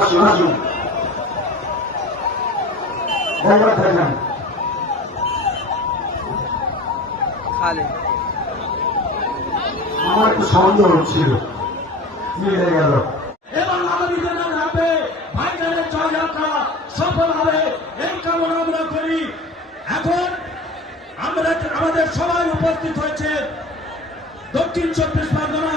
আসুন আসুন ধন্যবাদ থাকবেন আমার একটু সন্দেহ হচ্ছিল। মিলে গেল। এবং আমাদের হাতে ভাইজানের জয়যাত্রা সফল হবে এই কামনা আমরা করি। এখন আমরা আমাদের সবাই উপস্থিত হয়েছে দক্ষিণ চব্বিশ পরগনা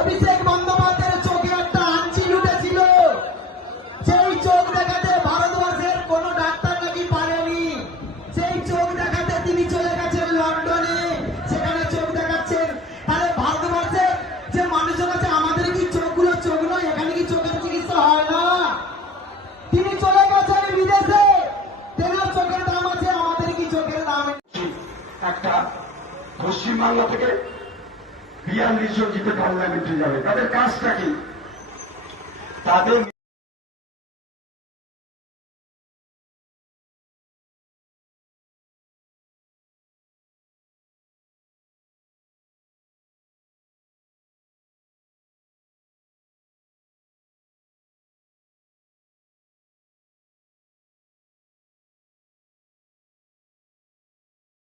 অভিষেক বন্দ্যোপাধ্যায়ের চোখে একটা আঞ্চি উঠেছিল সেই চোখ দেখাতে ভারতবর্ষের কোন ডাক্তার নাকি পারেনি। সেই চোখ দেখাতে তিনি চলে গেছেন লন্ডনে। সেখানে চোখ দেখাচ্ছেন। তাহলে ভারতবর্ষে যে মানুষের কাছে আমাদের কি চোখগুলো চোখ নয়, এখানে কি চোখের চিকিৎসা হয় না? তিনি চলে গেছেন বিদেশে। তেনার চোখের দাম আছে, আমাদের কি চোখের দাম? একটা পশ্চিমবাংলা থেকে বিয়াল্লিশ জন জিতে পার্লামেন্টে যাবে। তাদের কাজটা কি? তাদের